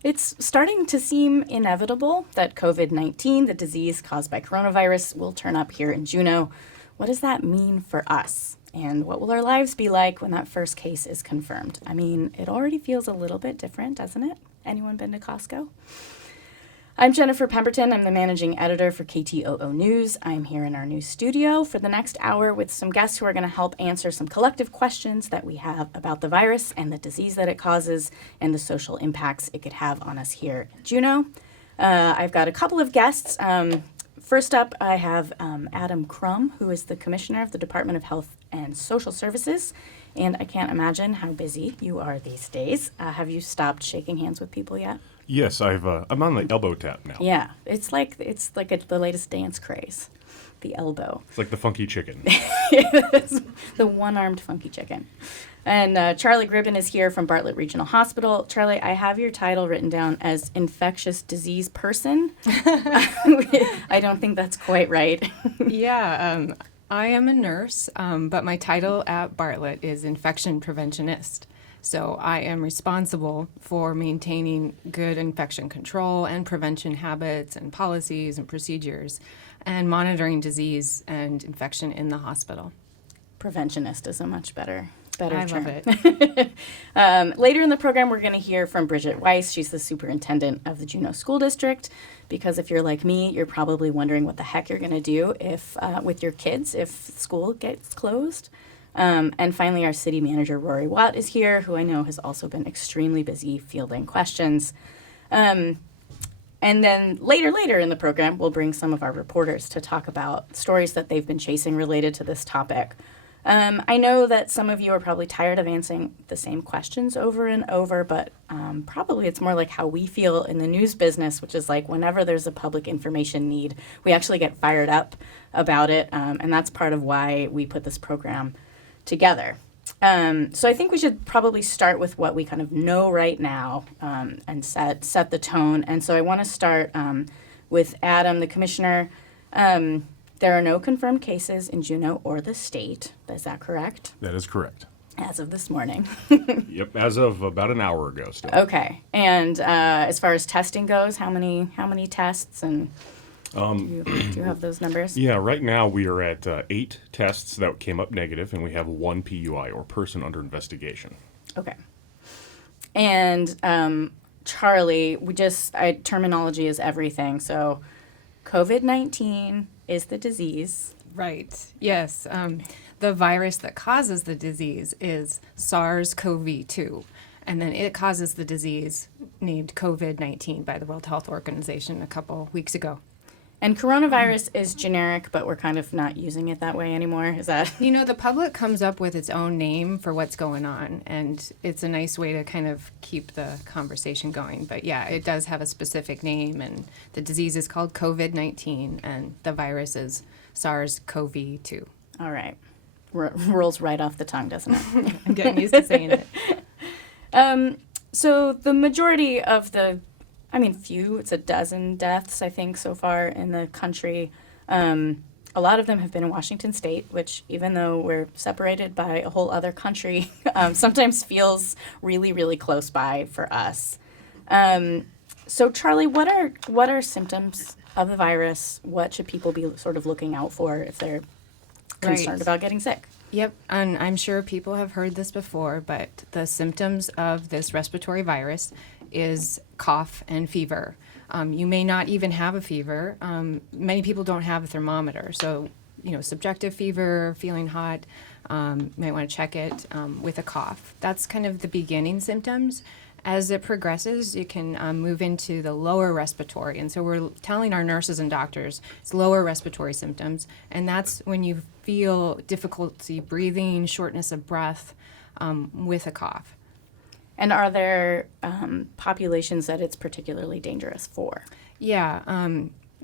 It's starting to seem inevitable that COVID-19, the disease caused by coronavirus, will turn up here in Juneau. What does that mean for us? And what will our lives be like when that first case is confirmed? I mean, it already feels a little bit different, doesn't it? Anyone been to Costco? I'm Jennifer Pemberton. I'm the managing editor for KTOO News. I'm here in our new studio for the next hour with some guests who are going to help answer some collective questions that we have about the virus and the disease that it causes and the social impacts it could have on us here in Juneau. I've got a couple of guests. First up, I have Adam Crum, who is the commissioner of the Department of Health and Social Services. And I can't imagine how busy you are these days. Have you stopped shaking hands with people yet? Yes, I'm on the elbow tap now. Yeah, it's like the latest dance craze, the elbow. It's like the funky chicken. It's the one-armed funky chicken. And Charlie Gribben is here from Bartlett Regional Hospital. Charlie, I have your title written down as infectious disease person. I don't think that's quite right. Yeah, I am a nurse, but my title at Bartlett is infection preventionist. So I am responsible for maintaining good infection control and prevention habits and policies and procedures and monitoring disease and infection in the hospital. Preventionist is a much better I term. love it. Later in the program, we're going to hear from Bridget Weiss. She's the superintendent of the Juneau School District. Because if you're like me, you're probably wondering what the heck you're going to do with your kids if school gets closed. And finally, our city manager, Rory Watt, is here, who I know has also been extremely busy fielding questions. And then later in the program, we'll bring some of our reporters to talk about stories that they've been chasing related to this topic. I know that some of you are probably tired of answering the same questions over and over, but probably it's more like how we feel in the news business, which is like whenever there's a public information need, we actually get fired up about it. And that's part of why we put this program together. So I think we should probably start with what we kind of know right now and set the tone. And so I want to start with Adam, the commissioner. There are no confirmed cases in Juneau or the state. Is that correct? That is correct. As of this morning. Yep, as of about an hour ago still. Okay. And as far as testing goes, how many tests and do you have those numbers? Yeah, right now we are at 8 tests that came up negative, and we have 1 PUI, or person under investigation. Okay. And Charlie, terminology is everything. So COVID-19 is the disease. Right. Yes. The virus that causes the disease is SARS-CoV-2. And then it causes the disease named COVID-19 by the World Health Organization a couple weeks ago. And coronavirus is generic, but we're kind of not using it that way anymore. Is that? You know, the public comes up with its own name for what's going on, and it's a nice way to kind of keep the conversation going. But yeah, it does have a specific name, and the disease is called COVID-19, and the virus is SARS-CoV-2. All right. Rolls right off the tongue, doesn't it? I'm getting used to saying it. So the majority of it's a dozen deaths, I think, so far in the country. A lot of them have been in Washington State, which, even though we're separated by a whole other country, sometimes feels really, really close by for us. So, Charlie, what are symptoms of the virus? What should people be sort of looking out for if they're concerned about getting sick? Yep, and I'm sure people have heard this before, but the symptoms of this respiratory virus is cough and fever. You may not even have a fever. Many people don't have a thermometer, so subjective fever, feeling hot, you might want to check it with a cough. That's kind of the beginning symptoms. As it progresses, you can move into the lower respiratory, and so we're telling our nurses and doctors it's lower respiratory symptoms, and that's when you feel difficulty breathing, shortness of breath with a cough. And are there populations that it's particularly dangerous for? Yeah,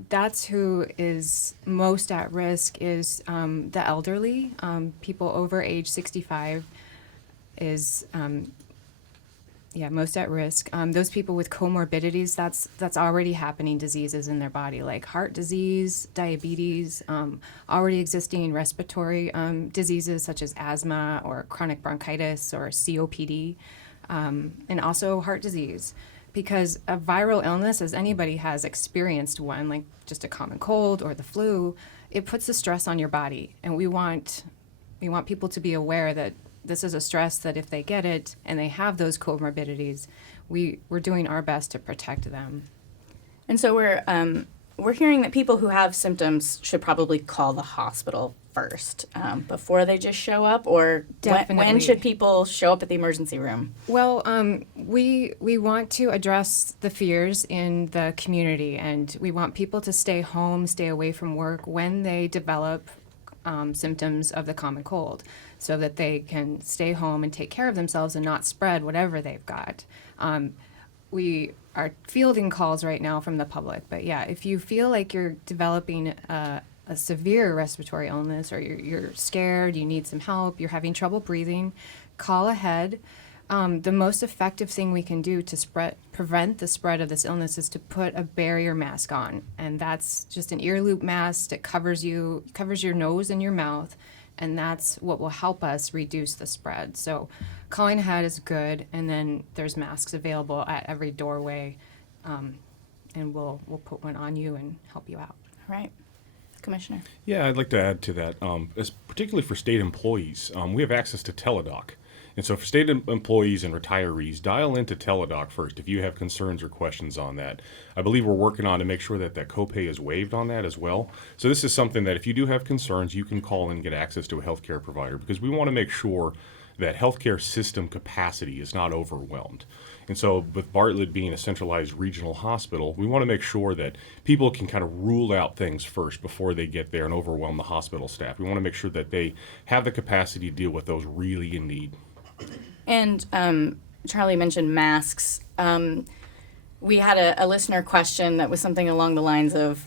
that's who is most at risk is the elderly. People over age 65 is most at risk. Those people with comorbidities, that's already happening diseases in their body, like heart disease, diabetes, already existing respiratory diseases such as asthma or chronic bronchitis or COPD. And also heart disease. because a viral illness, as anybody has experienced one, like just a common cold or the flu, it puts the stress on your body. And we want people to be aware that this is a stress that if they get it and they have those comorbidities, we're doing our best to protect them. And so we're hearing that people who have symptoms should probably call the hospital first before they just show up, or when should people show up at the emergency room? Well, we want to address the fears in the community, and we want people to stay home, stay away from work when they develop symptoms of the common cold, so that they can stay home and take care of themselves and not spread whatever they've got. We are fielding calls right now from the public, but yeah, if you feel like you're developing a severe respiratory illness, or you're scared, you need some help, you're having trouble breathing, call ahead. The most effective thing we can do to prevent the spread of this illness is to put a barrier mask on, and that's just an ear loop mask that covers your nose and your mouth, and that's what will help us reduce the spread. So calling ahead is good, and then there's masks available at every doorway, and we'll put one on you and help you out. All right. Commissioner. Yeah, I'd like to add to that, particularly for state employees, we have access to Teledoc. And so for state employees and retirees, dial into Teledoc first if you have concerns or questions on that. I believe we're working on to make sure that copay is waived on that as well. So this is something that if you do have concerns, you can call and get access to a healthcare provider, because we want to make sure that healthcare system capacity is not overwhelmed. And so with Bartlett being a centralized regional hospital, we want to make sure that people can kind of rule out things first before they get there and overwhelm the hospital staff. We want to make sure that they have the capacity to deal with those really in need. And Charlie mentioned masks. We had a listener question that was something along the lines of,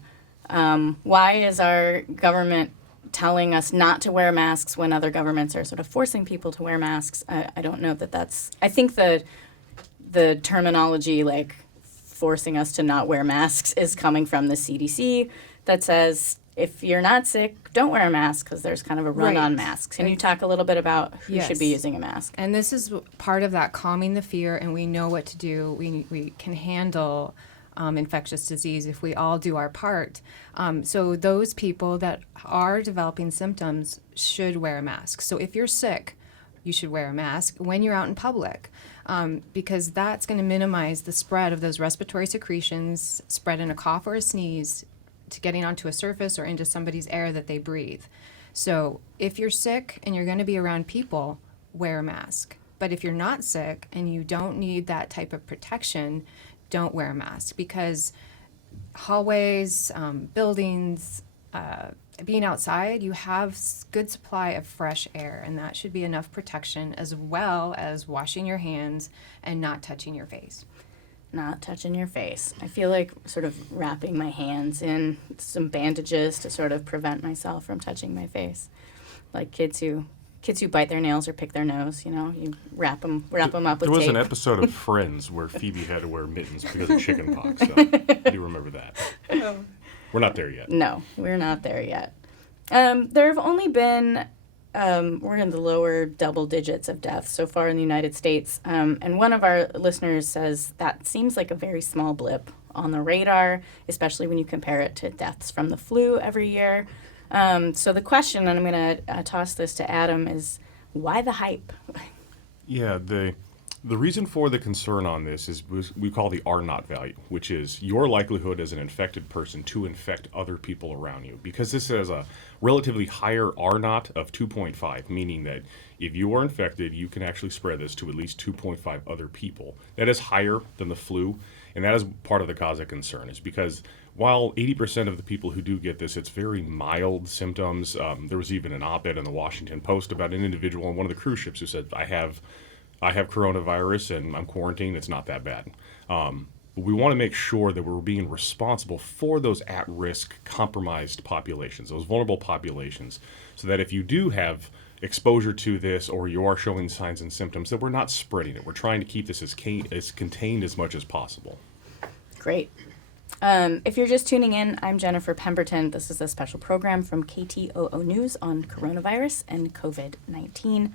why is our government telling us not to wear masks when other governments are sort of forcing people to wear masks? I don't know that that's... I think the terminology, like forcing us to not wear masks, is coming from the CDC that says if you're not sick, don't wear a mask, because there's kind of a run on masks. Can you talk a little bit about who should be using a mask? And this is part of that calming the fear, and we know what to do. We can handle infectious disease if we all do our part. So those people that are developing symptoms should wear a mask. So if you're sick, you should wear a mask when you're out in public, because that's going to minimize the spread of those respiratory secretions, spread in a cough or a sneeze, to getting onto a surface or into somebody's air that they breathe. So if you're sick and you're going to be around people, wear a mask. But if you're not sick and you don't need that type of protection, don't wear a mask, because hallways, buildings, being outside, you have good supply of fresh air, and that should be enough protection, as well as washing your hands and not touching your face. Not touching your face. I feel like sort of wrapping my hands in some bandages to sort of prevent myself from touching my face. Like kids who bite their nails or pick their nose, you wrap them up with tape. There was an episode of Friends where Phoebe had to wear mittens because of chicken pox. So I do remember that. We're not there yet. No, we're not there yet. There have only been, we're in the lower double digits of deaths so far in the United States. And one of our listeners says that seems like a very small blip on the radar, especially when you compare it to deaths from the flu every year. So the question, and I'm going to toss this to Adam, is why the hype? Yeah, the reason for the concern on this is we call the R0 value, which is your likelihood as an infected person to infect other people around you. Because this has a relatively higher R0 of 2.5, meaning that if you are infected, you can actually spread this to at least 2.5 other people. That is higher than the flu, and that is part of the cause of concern, is because while 80% of the people who do get this, it's very mild symptoms. There was even an op-ed in the Washington Post about an individual on one of the cruise ships who said, I have coronavirus and I'm quarantined, it's not that bad. But we want to make sure that we're being responsible for those at-risk, compromised populations, those vulnerable populations, so that if you do have exposure to this or you are showing signs and symptoms, that we're not spreading it. We're trying to keep this as contained as much as possible. Great. If you're just tuning in, I'm Jennifer Pemberton. This is a special program from KTOO News on coronavirus and COVID-19.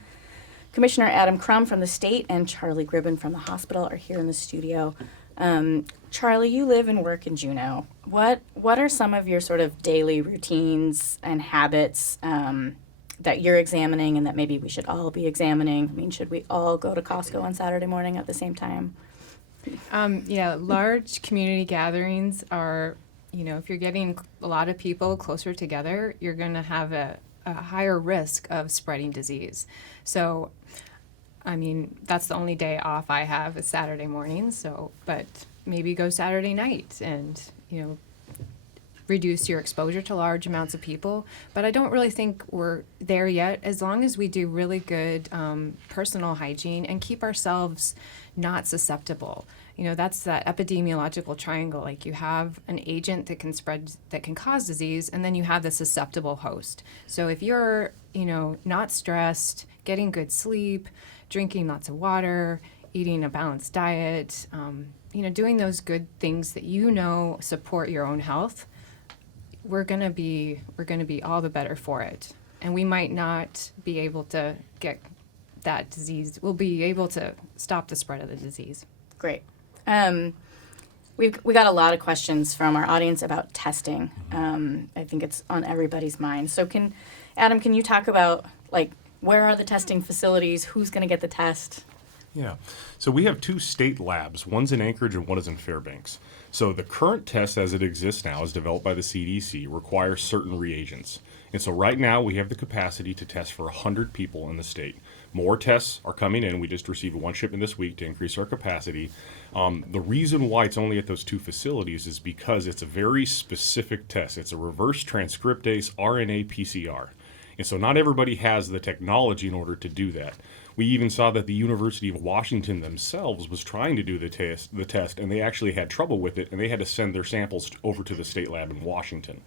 Commissioner Adam Crum from the state and Charlie Gribben from the hospital are here in the studio. Charlie, you live and work in Juneau. What are some of your sort of daily routines and habits that you're examining and that maybe we should all be examining? I mean, should we all go to Costco on Saturday morning at the same time? Large community gatherings are, if you're getting a lot of people closer together, you're going to have a higher risk of spreading disease. So, that's the only day off I have is Saturday morning. But maybe go Saturday night and, reduce your exposure to large amounts of people. But I don't really think we're there yet, as long as we do really good personal hygiene and keep ourselves not susceptible. That's that epidemiological triangle. Like, you have an agent that can spread, that can cause disease, and then you have the susceptible host. So if you're, not stressed, getting good sleep, drinking lots of water, eating a balanced diet, doing those good things that support your own health, we're gonna be all the better for it. And we might not be able to get that disease. We'll be able to stop the spread of the disease. Great. We got a lot of questions from our audience about testing. I think it's on everybody's mind. So Adam, can you talk about, where are the testing facilities? Who's going to get the test? Yeah. So we have 2 state labs. One's in Anchorage and one is in Fairbanks. So the current test as it exists now is developed by the CDC, requires certain reagents. And so right now we have the capacity to test for 100 people in the state. More tests are coming in. We just received one shipment this week to increase our capacity. The reason why it's only at those 2 facilities is because it's a very specific test. It's a reverse transcriptase RNA PCR. And so not everybody has the technology in order to do that. We even saw that the University of Washington themselves was trying to do the test, and they actually had trouble with it, and they had to send their samples over to the state lab in Washington.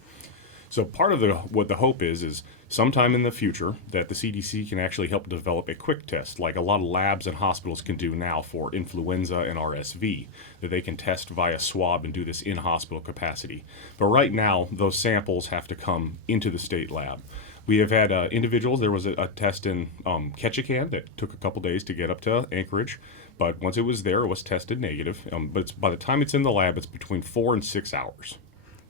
So part of what the hope is sometime in the future that the CDC can actually help develop a quick test, like a lot of labs and hospitals can do now for influenza and RSV, that they can test via swab and do this in hospital capacity. But right now, those samples have to come into the state lab. We have had individuals. There was a test in Ketchikan that took a couple days to get up to Anchorage, but once it was there, it was tested negative. But by the time it's in the lab, it's between 4 and 6 hours.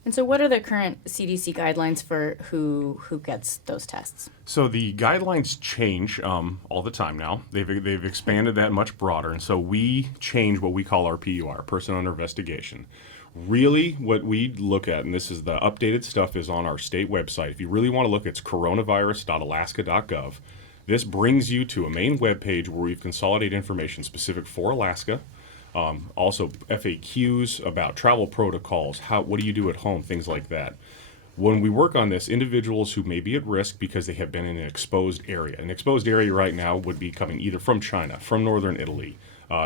And so what are the current CDC guidelines for who gets those tests? So the guidelines change all the time now. They've expanded that much broader, and so we change what we call our PUR, person under investigation. Really, what we look at, and this is the updated stuff, is on our state website. If you really want to look, it's coronavirus.alaska.gov. This brings you to a main web page where we've consolidated information specific for Alaska. Also FAQs about travel protocols, what do you do at home, things like that. When we work on this, individuals who may be at risk because they have been in an exposed area. An exposed area right now would be coming either from China, from northern Italy,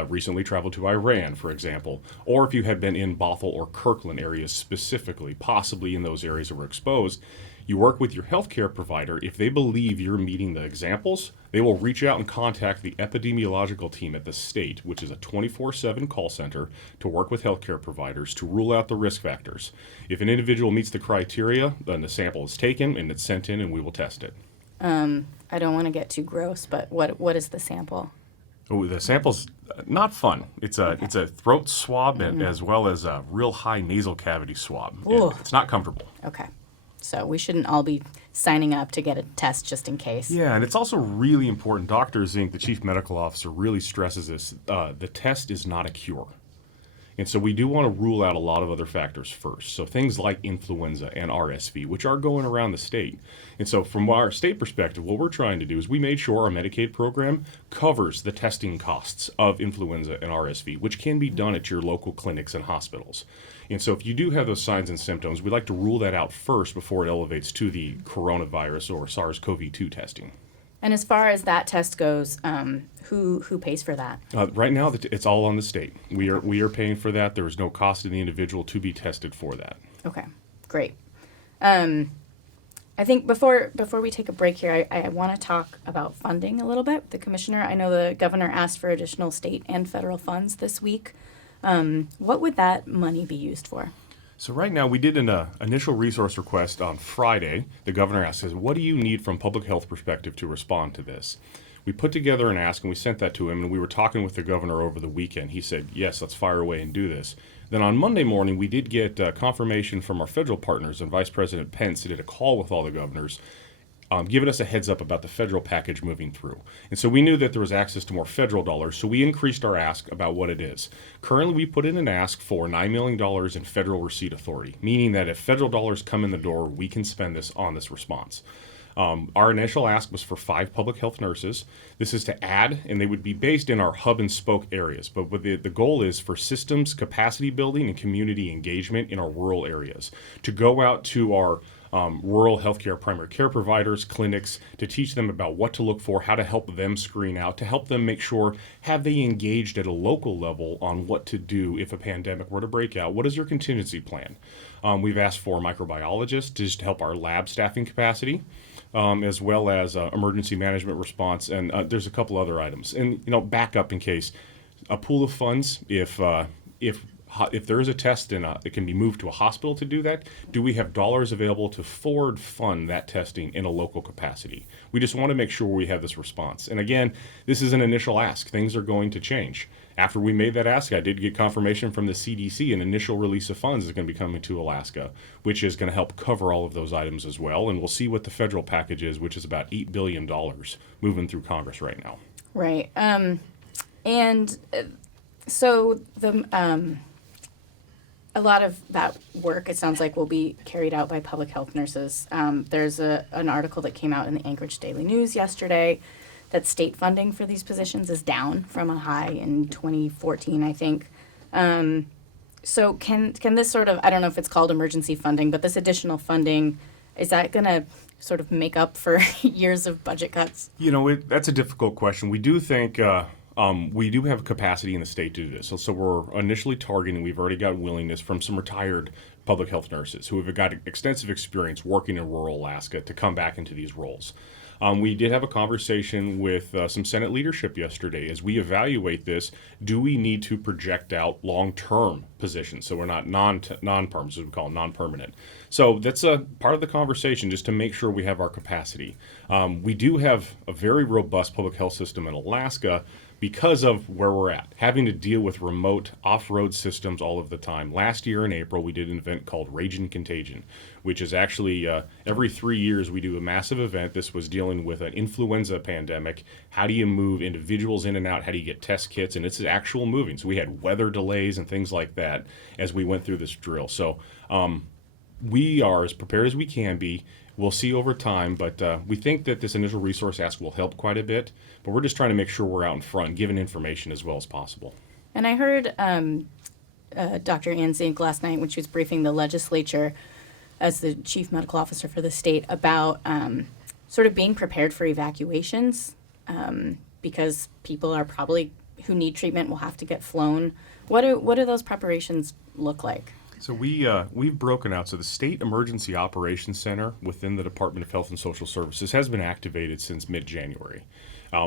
recently traveled to Iran, for example, or if you have been in Bothell or Kirkland areas specifically, possibly in those areas that were exposed, you work with your healthcare provider. If they believe you're meeting the examples, they will reach out and contact the epidemiological team at the state, which is a 24/7 call center, to work with healthcare providers to rule out the risk factors. If an individual meets the criteria, then the sample is taken and it's sent in and we will test it. I don't want to get too gross, but what is the sample? Oh, the sample's not fun. It's a throat swab as well as a real high nasal cavity swab. It's not comfortable. Okay. So we shouldn't all be signing up to get a test just in case. Yeah, and it's also really important. Dr. Zink, the chief medical officer, really stresses this. The test is not a cure. And so we do want to rule out a lot of other factors first. So things like influenza and RSV, which are going around the state. And so from our state perspective, what we're trying to do is we made sure our Medicaid program covers the testing costs of influenza and RSV, which can be done at your local clinics and hospitals. And so if you do have those signs and symptoms, we'd like to rule that out first before it elevates to the coronavirus or SARS-CoV-2 testing. And as far as that test goes, who pays for that? Right now, it's all on the state. We are paying for that. There is no cost to the individual to be tested for that. Okay, great. I think before we take a break here, I want to talk about funding a little bit. The commissioner, I know the governor asked for additional state and federal funds this week. What would that money be used for? So right now, we did an initial resource request on Friday. The governor asked us, what do you need from public health perspective to respond to this? We put together an ask and we sent that to him, and we were talking with the governor over the weekend. He said, yes, let's fire away and do this. Then on Monday morning, we did get confirmation from our federal partners, and Vice President Pence did a call with all the governors, giving us a heads up about the federal package moving through. And so we knew that there was access to more federal dollars, so we increased our ask about what it is. Currently, we put in an ask for $9 million in federal receipt authority, meaning that if federal dollars come in the door, we can spend this on this response. Our initial ask was for 5 public health nurses. This is to add, and they would be based in our hub and spoke areas. But what the goal is for systems capacity building and community engagement in our rural areas, to go out to our rural healthcare primary care providers, clinics, to teach them about what to look for, how to help them screen out, to help them make sure, have they engaged at a local level on what to do if a pandemic were to break out? What is your contingency plan? We've asked for microbiologists to just help our lab staffing capacity, as well as emergency management response, and there's a couple other items. And backup in case a pool of funds, if there is a test and it can be moved to a hospital to do that, do we have dollars available to forward fund that testing in a local capacity? We just want to make sure we have this response. And again, this is an initial ask. Things are going to change. After we made that ask, I did get confirmation from the CDC an initial release of funds is going to be coming to Alaska, which is going to help cover all of those items as well. And we'll see what the federal package is, which is about $8 billion moving through Congress right now. Right. So a lot of that work, it sounds like, will be carried out by public health nurses. There's an article that came out in the Anchorage Daily News yesterday that state funding for these positions is down from a high in 2014, I think. So can this sort of, I don't know if it's called emergency funding, but this additional funding, is that going to sort of make up for years of budget cuts? That's a difficult question. We do think we do have capacity in the state to do this. So we're initially targeting, we've already got willingness from some retired public health nurses who have got extensive experience working in rural Alaska to come back into these roles. We did have a conversation with some Senate leadership yesterday. As we evaluate this, do we need to project out long-term positions? So we're not non-perm, as we call them, non-permanent. So that's a part of the conversation, just to make sure we have our capacity. We do have a very robust public health system in Alaska because of where we're at, having to deal with remote off-road systems all of the time. Last year in April, we did an event called Raging Contagion, which is actually every 3 years we do a massive event. This was dealing with an influenza pandemic. How do you move individuals in and out? How do you get test kits? And it's actual moving. So we had weather delays and things like that as we went through this drill. So we are as prepared as we can be. We'll see over time, but we think that this initial resource ask will help quite a bit. But we're just trying to make sure we're out in front, giving information as well as possible. And I heard Dr. Ann Zink last night when she was briefing the legislature as the chief medical officer for the state about sort of being prepared for evacuations because people are probably who need treatment will have to get flown. What do those preparations look like? So we've broken out. So the State Emergency Operations Center within the Department of Health and Social Services has been activated since mid-January.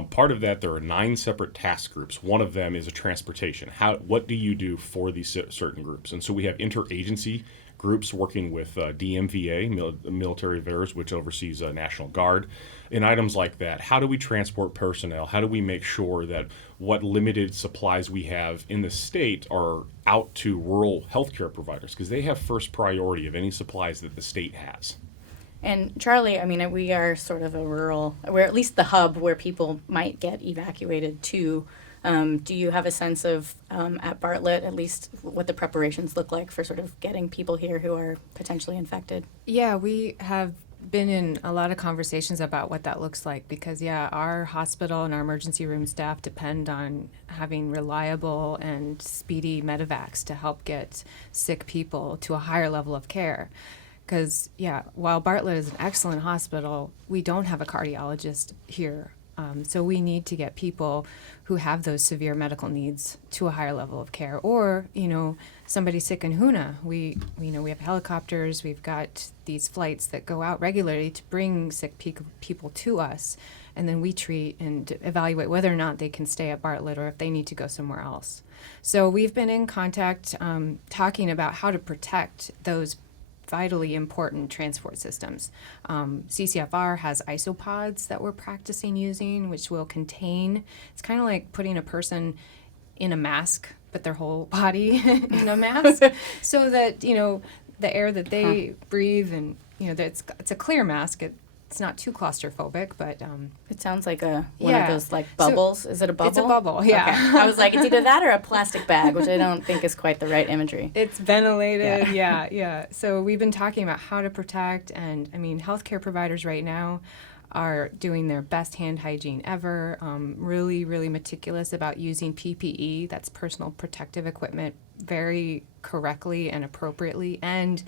Part of that, there are 9 separate task groups. One of them is a transportation. What do you do for these certain groups? And so we have interagency groups working with DMVA, Military Affairs, which oversees National Guard, and items like that. How do we transport personnel? How do we make sure that what limited supplies we have in the state are out to rural healthcare providers? Because they have first priority of any supplies that the state has. And Charlie, I mean, we are sort of a rural, we're at least the hub where people might get evacuated to. Do you have a sense of, at Bartlett, at least what the preparations look like for sort of getting people here who are potentially infected? Yeah, we have been in a lot of conversations about what that looks like because, our hospital and our emergency room staff depend on having reliable and speedy medevacs to help get sick people to a higher level of care. Because, while Bartlett is an excellent hospital, we don't have a cardiologist here. So we need to get people who have those severe medical needs to a higher level of care. Or, somebody sick in Hoonah. We have helicopters. We've got these flights that go out regularly to bring sick people to us. And then we treat and evaluate whether or not they can stay at Bartlett or if they need to go somewhere else. So we've been in contact talking about how to protect those vitally important transport systems. CCFR has isopods that we're practicing using, which will contain, it's kind of like putting a person in a mask, but their whole body in a mask, so that, you know, the air that they breathe, and, you know, that it's a clear mask. It's not too claustrophobic, but It sounds like one Yeah. of those like bubbles. Is it a bubble? it's a bubble. Yeah. Okay. I was like, it's either that or a plastic bag, which I don't think is quite the right imagery. It's ventilated, yeah. So we've been talking about how to protect, and I mean, healthcare providers right now are doing their best hand hygiene ever, really, really meticulous about using PPE, that's personal protective equipment, very correctly and appropriately, and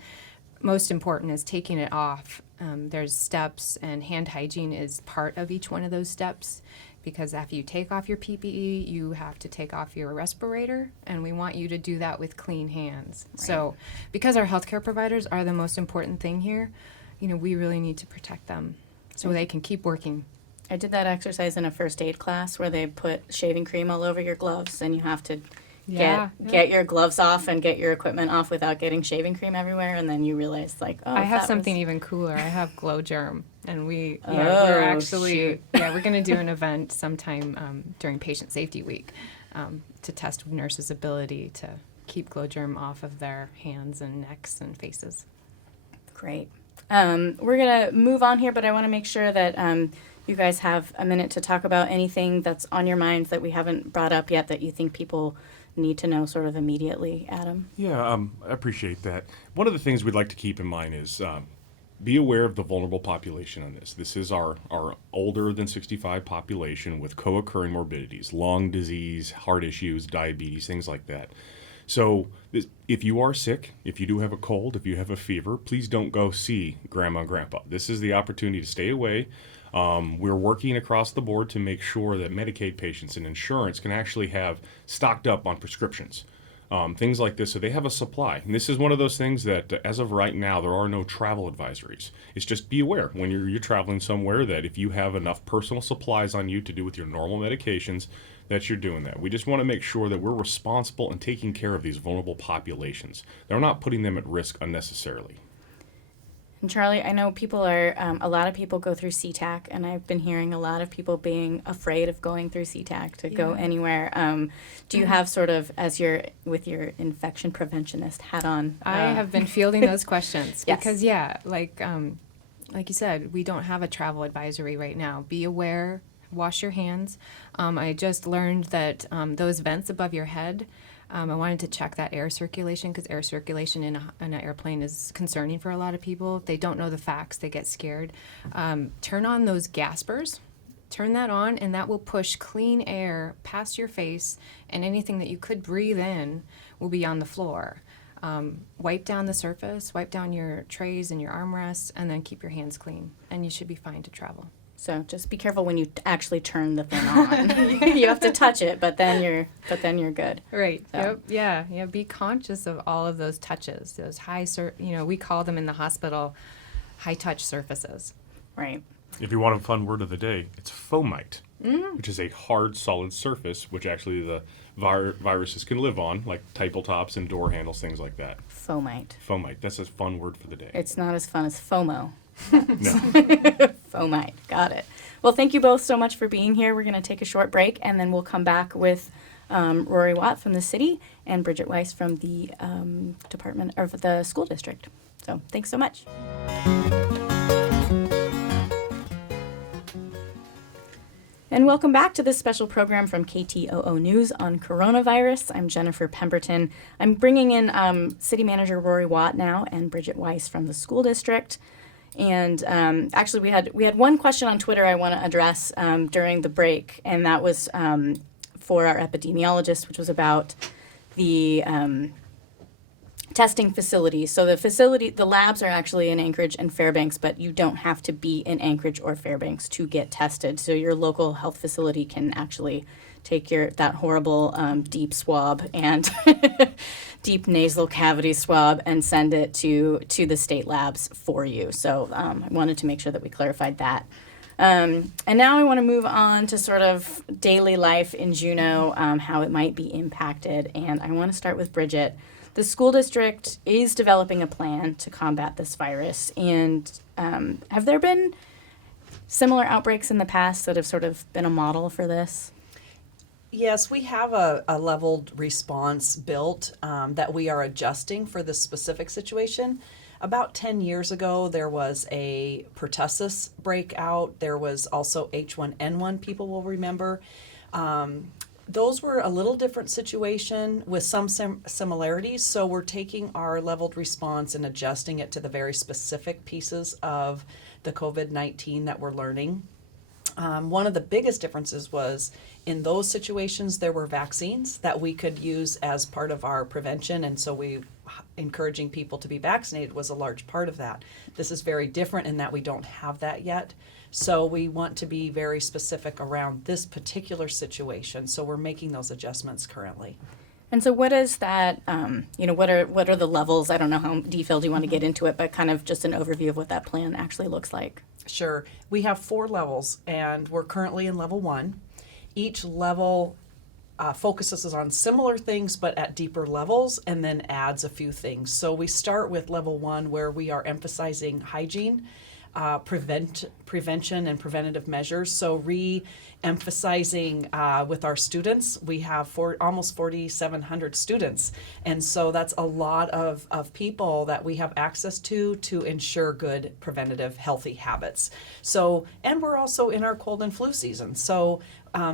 most important is taking it off. There's steps, and hand hygiene is part of each one of those steps, because after you take off your PPE, you have to take off your respirator, and we want you to do that with clean hands. Right. So because our healthcare providers are the most important thing here, you know, we really need to protect them so they can keep working. I did that exercise in a first aid class where they put shaving cream all over your gloves, and you have to get your gloves off and get your equipment off without getting shaving cream everywhere, and then you realize, like, oh, I have that something was... even cooler. I have Glow Germ, and we're Oh, actually shoot. we're going to do an event sometime during Patient Safety Week to test nurses' ability to keep Glow Germ off of their hands and necks and faces. Great. We're going to move on here, but I want to make sure that you guys have a minute to talk about anything that's on your minds that we haven't brought up yet that you think people need to know sort of immediately, Adam. Yeah, I appreciate that. One of the things we'd like to keep in mind is be aware of the vulnerable population on this. This is our older than 65 population with co-occurring morbidities, lung disease, heart issues, diabetes, things like that. So if you are sick, if you do have a cold, if you have a fever, please don't go see grandma and grandpa. This is the opportunity to stay away. We're working across the board to make sure that Medicaid patients and insurance can actually have stocked up on prescriptions, things like this, so they have a supply. And this is one of those things that, as of right now, there are no travel advisories. It's just be aware when you're traveling somewhere that if you have enough personal supplies on you to do with your normal medications, that you're doing that. We just want to make sure that we're responsible and taking care of these vulnerable populations. They're not putting them at risk unnecessarily. And Charlie, I know people are, a lot of people go through CTAC, and I've been hearing a lot of people being afraid of going through CTAC to go anywhere. Do you have sort of, as you're with your infection preventionist hat on? I have been fielding those questions Yes. because, like you said, we don't have a travel advisory right now. Be aware, wash your hands. I just learned that those vents above your head, I wanted to check that air circulation, because air circulation in an airplane is concerning for a lot of people. If they don't know the facts, they get scared. Turn on those gaspers. Turn that on, and that will push clean air past your face, and anything that you could breathe in will be on the floor. Wipe down the surface, wipe down your trays and your armrests, and then keep your hands clean, and you should be fine to travel. So just be careful when you actually turn the thing on. You have to touch it, but then you're good. Right. So. Yep. Yeah. Be conscious of all of those touches, those we call them in the hospital high touch surfaces. Right. If you want a fun word of the day, it's fomite, which is a hard, solid surface, which actually the viruses can live on, like tabletops and door handles, things like that. Fomite. Fomite, that's a fun word for the day. It's not as fun as FOMO. No. Fomite. Got it. Well, thank you both so much for being here. We're going to take a short break, and then we'll come back with Rory Watt from the city and Bridget Weiss from the department of the school district. So thanks so much. And welcome back to this special program from KTOO News on coronavirus. I'm Jennifer Pemberton. I'm bringing in City Manager Rory Watt now and Bridget Weiss from the school district. And actually, we had one question on Twitter I want to address during the break, and that was for our epidemiologist, which was about the testing facilities. So the labs are actually in Anchorage and Fairbanks, but you don't have to be in Anchorage or Fairbanks to get tested. So your local health facility can actually take that horrible deep swab and deep nasal cavity swab and send it to the state labs for you. So I wanted to make sure that we clarified that. And now I want to move on to sort of daily life in Juneau, how it might be impacted. And I want to start with Bridget. the school district is developing a plan to combat this virus. And have there been similar outbreaks in the past that have sort of been a model for this? Yes, we have a leveled response built that we are adjusting for this specific situation. About 10 years ago, there was a pertussis breakout. There was also H1N1, people will remember. Those were a little different situation with some similarities. So we're taking our leveled response and adjusting it to the very specific pieces of the COVID-19 that we're learning. One of the biggest differences was in those situations, there were vaccines that we could use as part of our prevention. And so encouraging people to be vaccinated was a large part of that. This is very different in that we don't have that yet. So we want to be very specific around this particular situation. So we're making those adjustments currently. And so what is that, what are the levels? I don't know how detailed you want to get into it, but kind of just an overview of what that plan actually looks like. Sure. We have 4 levels, and we're currently in level 1. Each level focuses on similar things, but at deeper levels, and then adds a few things. So we start with level 1, where we are emphasizing hygiene, prevention and preventative measures. So re-emphasizing with our students, we have almost 4,700 students. And so that's a lot of people that we have access to ensure good preventative healthy habits. So, and we're also in our cold and flu season. So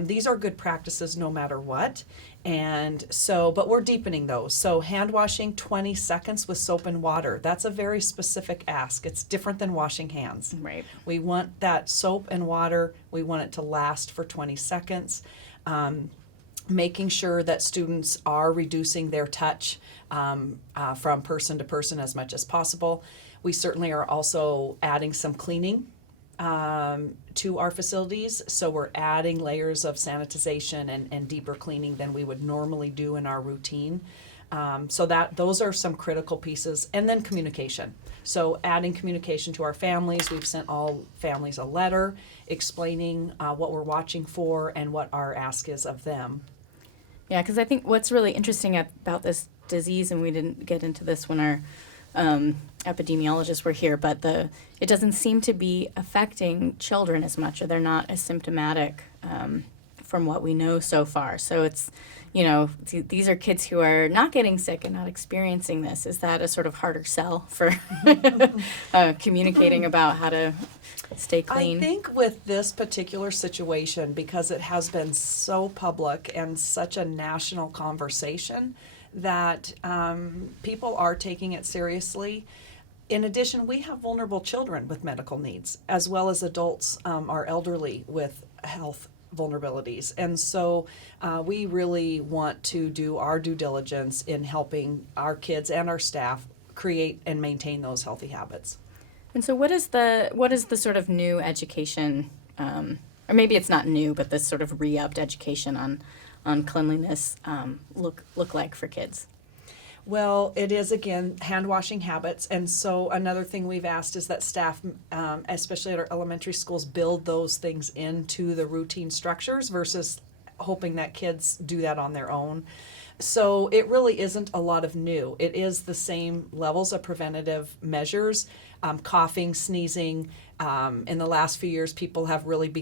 these are good practices no matter what. And so, but we're deepening those. So hand washing 20 seconds with soap and water. That's a very specific ask. It's different than washing hands. Right. We want that soap and water, we want it to last for 20 seconds. Making sure that students are reducing their touch from person to person as much as possible. We certainly are also adding some cleaning to our facilities. So we're adding layers of sanitization and deeper cleaning than we would normally do in our routine. So those are some critical pieces. And then communication. So adding communication to our families. We've sent all families a letter explaining what we're watching for and what our ask is of them. Yeah, because I think what's really interesting about this disease, and we didn't get into this when our epidemiologists were here, but it doesn't seem to be affecting children as much, or they're not as symptomatic from what we know so far. So it's, these are kids who are not getting sick and not experiencing this. Is that a sort of harder sell for communicating about how to stay clean? I think with this particular situation, because it has been so public and such a national conversation, that people are taking it seriously. In addition, we have vulnerable children with medical needs, as well as adults are elderly with health vulnerabilities. And so we really want to do our due diligence in helping our kids and our staff create and maintain those healthy habits. And so what is the sort of new education, or maybe it's not new, but this sort of re-upped education on cleanliness look like for kids? Well, it is, again, hand washing habits. And so another thing we've asked is that staff, especially at our elementary schools, build those things into the routine structures versus hoping that kids do that on their own. So it really isn't a lot of new. It is the same levels of preventative measures, coughing, sneezing. In the last few years, people have really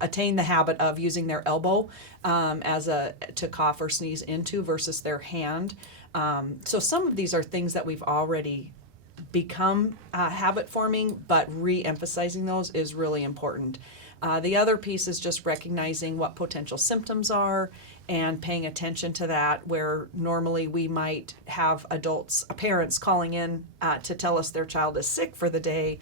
attain the habit of using their elbow to cough or sneeze into versus their hand. So some of these are things that we've already become habit forming, but re-emphasizing those is really important. The other piece is just recognizing what potential symptoms are and paying attention to that, where normally we might have parents calling in to tell us their child is sick for the day.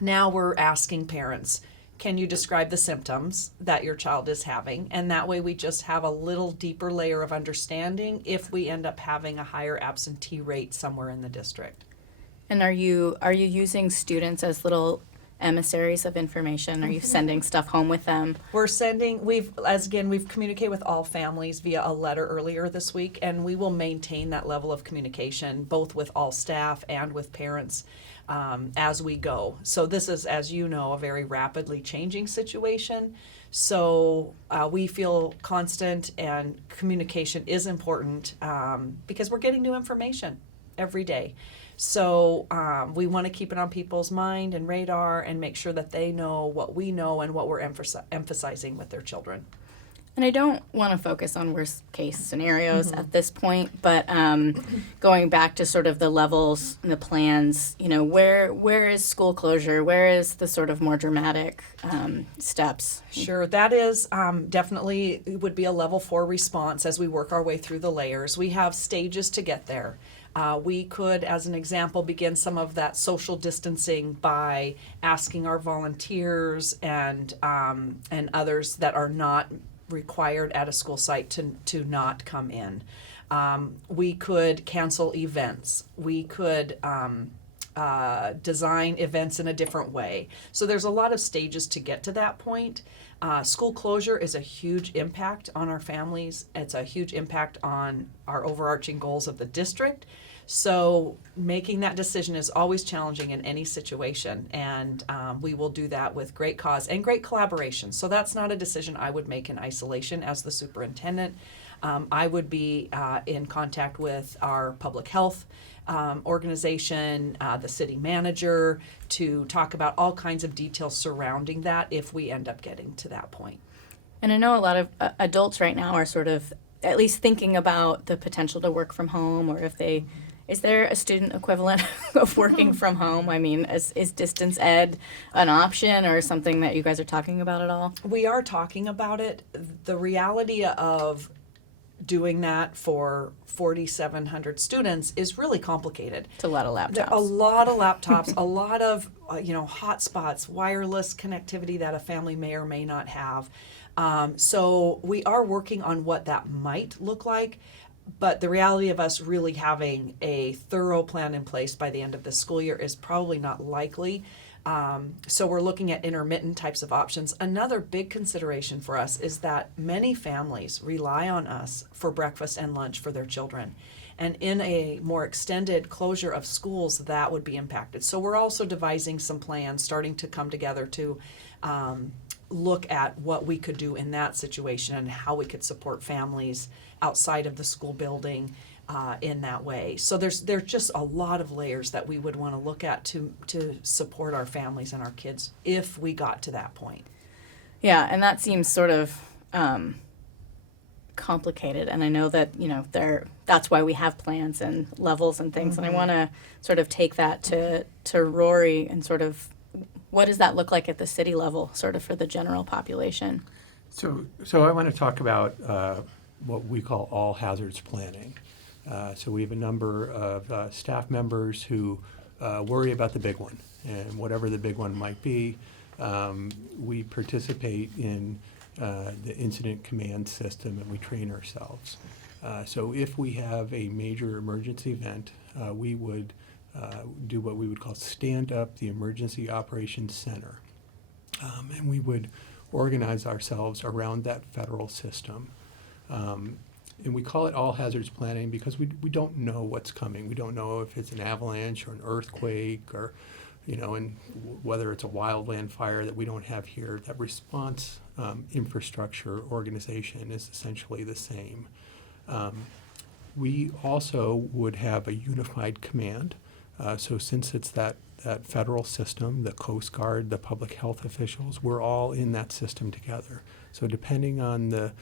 Now we're asking parents, can you describe the symptoms that your child is having? And that way we just have a little deeper layer of understanding if we end up having a higher absentee rate somewhere in the district. And are you using students as little emissaries of information? Are you sending stuff home with them? We've communicated with all families via a letter earlier this week, and we will maintain that level of communication both with all staff and with parents as we go. So this is, as you know, a very rapidly changing situation. So we feel constant and communication is important because we're getting new information every day. So we want to keep it on people's mind and radar and make sure that they know what we know and what we're emphasizing with their children. And I don't want to focus on worst case scenarios at this point, but going back to sort of the levels and the plans, where is school closure? Where is the sort of more dramatic steps? Sure, that is definitely would be a level 4 response as we work our way through the layers. We have stages to get there. We could, as an example, begin some of that social distancing by asking our volunteers and others that are not required at a school site to not come in. We could cancel events. We could design events in a different way. So there's a lot of stages to get to that point. School closure is a huge impact on our families. It's a huge impact on our overarching goals of the district. So making that decision is always challenging in any situation, and we will do that with great cause and great collaboration. So that's not a decision I would make in isolation as the superintendent. I would be in contact with our public health organization, the city manager, to talk about all kinds of details surrounding that if we end up getting to that point. And I know a lot of adults right now are sort of at least thinking about the potential to work from home, or if they, is there a student equivalent of working from home? I mean, is distance ed an option or something that you guys are talking about at all? We are talking about it. The reality of doing that for 4,700 students is really complicated. It's a lot of laptops. A lot of laptops, a lot of hotspots, wireless connectivity that a family may or may not have. So we are working on what that might look like, but the reality of us really having a thorough plan in place by the end of the school year is probably not likely. So we're looking at intermittent types of options. Another big consideration for us is that many families rely on us for breakfast and lunch for their children. And in a more extended closure of schools, that would be impacted. So we're also devising some plans, starting to come together to look at what we could do in that situation and how we could support families outside of the school building in that way. So there's just a lot of layers that we would want to look at to support our families and our kids if we got to that point. Yeah, and that seems sort of complicated, and I know that that's why we have plans and levels and things. And I want to sort of take that to Rory and sort of what does that look like at the city level, sort of for the general population. So I want to talk about what we call all hazards planning. So we have a number of staff members who worry about the big one, and whatever the big one might be, we participate in the incident command system and we train ourselves. So if we have a major emergency event, we would do what we would call stand up the emergency operations center. And we would organize ourselves around that federal system. And we call it all hazards planning because we don't know what's coming. We don't know if it's an avalanche or an earthquake or, and whether it's a wildland fire that we don't have here. That response infrastructure organization is essentially the same. We also would have a unified command. So since it's that federal system, the Coast Guard, the public health officials, we're all in that system together. So depending on the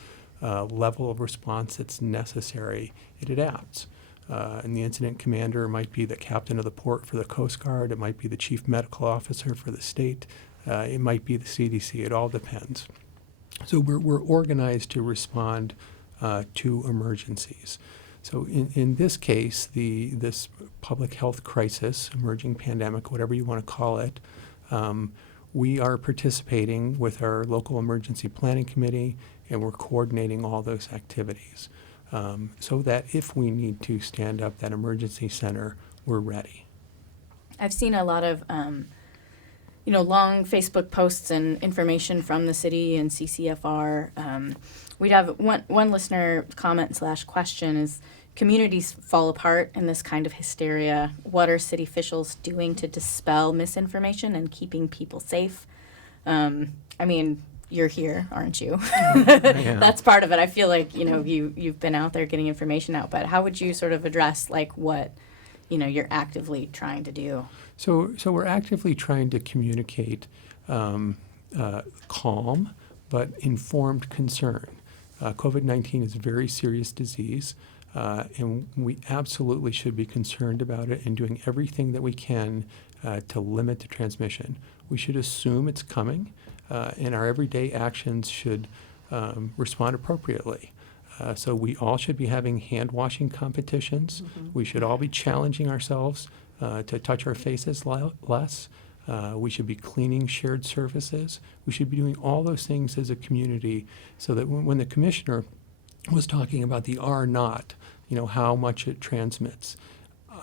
level of response that's necessary, it adapts. And the incident commander might be the captain of the port for the Coast Guard, it might be the chief medical officer for the state, it might be the CDC, it all depends. So we're organized to respond to emergencies. So in this case, this public health crisis, emerging pandemic, whatever you want to call it, we are participating with our local emergency planning committee, and we're coordinating all those activities so that if we need to stand up that emergency center, we're ready. I've seen a lot of long Facebook posts and information from the city and CCFR. We'd have one listener comment / question is, communities fall apart in this kind of hysteria. What are city officials doing to dispel misinformation and keeping people safe? you're here, aren't you? am. That's part of it. I feel like, you've been out there getting information out, but how would you sort of address like what, you're actively trying to do? So we're actively trying to communicate calm but informed concern. COVID-19 is a very serious disease, and we absolutely should be concerned about it and doing everything that we can to limit the transmission. We should assume it's coming, and our everyday actions should respond appropriately. So we all should be having hand washing competitions. We should all be challenging ourselves to touch our faces less. We should be cleaning shared surfaces. We should be doing all those things as a community so that when the commissioner was talking about the R naught, how much it transmits,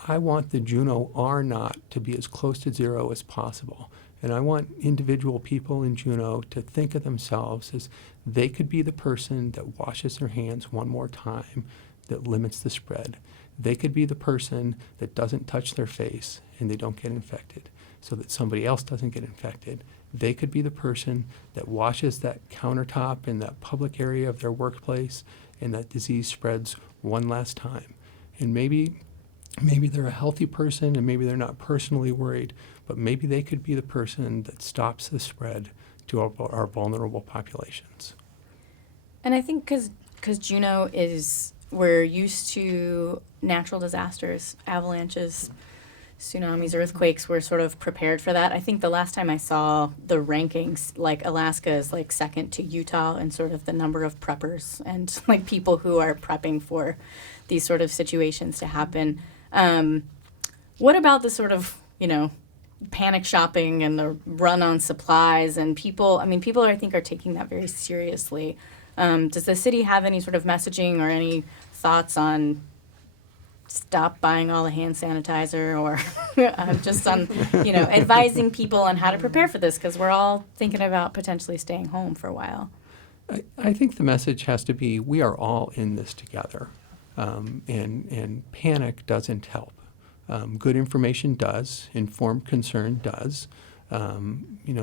I want the Juneau R naught to be as close to zero as possible. And I want individual people in Juneau to think of themselves as they could be the person that washes their hands one more time that limits the spread. They could be the person that doesn't touch their face and they don't get infected so that somebody else doesn't get infected. They could be the person that washes that countertop in that public area of their workplace and that disease spreads one last time. And maybe they're a healthy person and maybe they're not personally worried, but maybe they could be the person that stops the spread to our vulnerable populations. And I think because Juneau we're used to natural disasters, avalanches, tsunamis, earthquakes, we're sort of prepared for that. I think the last time I saw the rankings, like Alaska is like second to Utah and sort of the number of preppers and like people who are prepping for these sort of situations to happen. What about the sort of, panic shopping and the run on supplies and people I think are taking that very seriously. Does the city have any sort of messaging or any thoughts on stop buying all the hand sanitizer or just on, advising people on how to prepare for this? Because we're all thinking about potentially staying home for a while. I think the message has to be we are all in this together, and panic doesn't help. Good information does, informed concern does.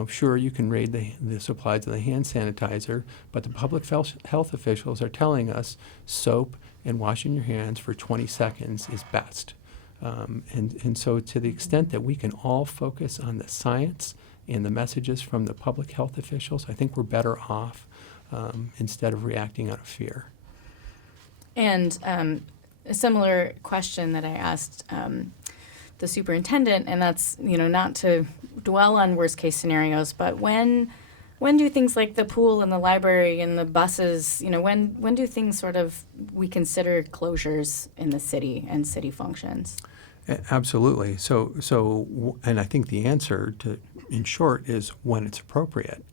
Sure, you can raid the supplies of the hand sanitizer, but the public health officials are telling us soap and washing your hands for 20 seconds is best. And so to the extent that we can all focus on the science and the messages from the public health officials, I think we're better off instead of reacting out of fear. And a similar question that I asked the superintendent, and that's, not to dwell on worst case scenarios, but when do things like the pool and the library and the buses, when do things sort of we consider closures in the city and city functions? Absolutely. So, and I think the answer in short, is when it's appropriate.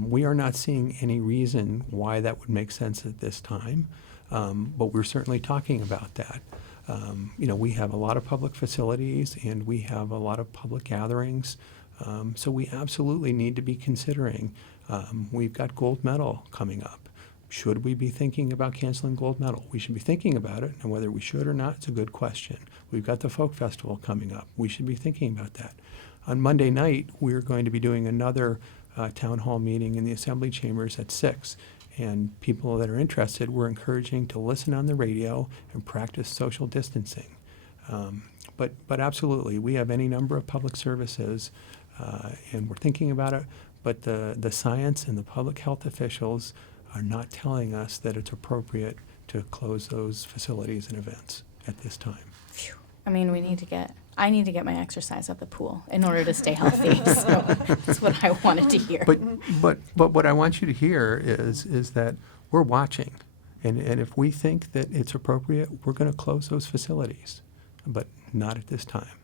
We are not seeing any reason why that would make sense at this time, but we're certainly talking about that. We have a lot of public facilities and we have a lot of public gatherings, so we absolutely need to be considering. We've got Gold Medal coming up. Should we be thinking about canceling Gold Medal? We should be thinking about it, and whether we should or not, it's a good question. We've got the Folk Festival coming up. We should be thinking about that. On Monday night, we're going to be doing another town hall meeting in the Assembly Chambers at 6. And people that are interested, we're encouraging to listen on the radio and practice social distancing. But absolutely, we have any number of public services, and we're thinking about it. But the science and the public health officials are not telling us that it's appropriate to close those facilities and events at this time. Phew. I need to get my exercise at the pool in order to stay healthy. So that's what I wanted to hear. But what I want you to hear is that we're watching, and if we think that it's appropriate, we're going to close those facilities, but not at this time.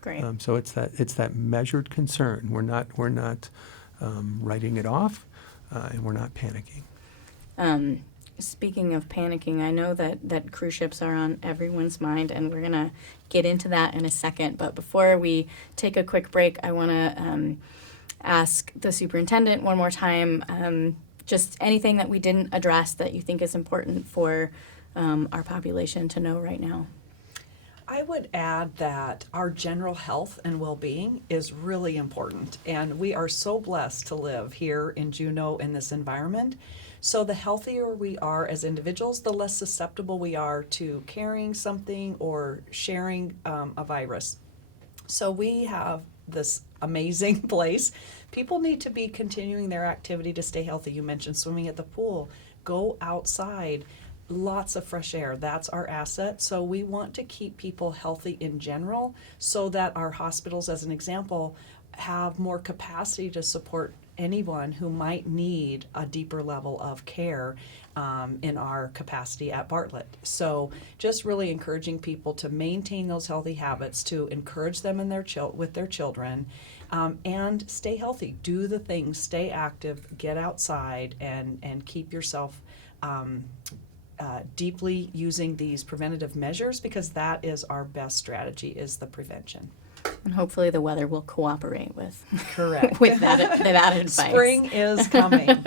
Great. So it's that measured concern. We're not writing it off, and we're not panicking. Speaking of panicking, I know that cruise ships are on everyone's mind, and we're going to get into that in a second. But before we take a quick break, I want to ask the superintendent one more time, just anything that we didn't address that you think is important for our population to know right now. I would add that our general health and well-being is really important, and we are so blessed to live here in Juneau in this environment. So the healthier we are as individuals, the less susceptible we are to carrying something or sharing a virus. So we have this amazing place. People need to be continuing their activity to stay healthy. You mentioned swimming at the pool. Go outside. Lots of fresh air. That's our asset. So we want to keep people healthy in general so that our hospitals, as an example, have more capacity to support anyone who might need a deeper level of care in our capacity at Bartlett. So just really encouraging people to maintain those healthy habits, to encourage them in with their children, and stay healthy. Do the things, stay active, get outside, and keep yourself deeply using these preventative measures, because that is our best strategy, is the prevention. And hopefully the weather will cooperate with Correct. with that advice. Spring is coming.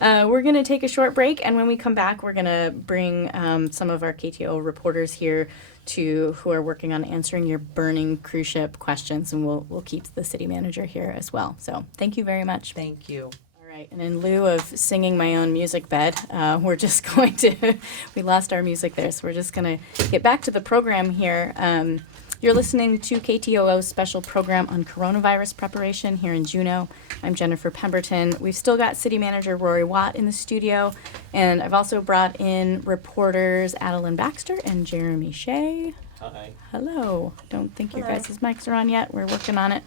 We're going to take a short break, and when we come back, we're going to bring some of our KTOO reporters here who are working on answering your burning cruise ship questions, and we'll keep the city manager here as well. So thank you very much. Thank you. All right, and in lieu of singing my own music bed, we're just going to, we lost our music there, so we're just going to get back to the program here. You're listening to KTOO's special program on coronavirus preparation here in Juneau. I'm Jennifer Pemberton. We've still got City Manager Rory Watt in the studio, and I've also brought in reporters Adeline Baxter and Jeremy Shea. Hi. Hello. Don't think your Hello. guys' mics are on yet. We're working on it.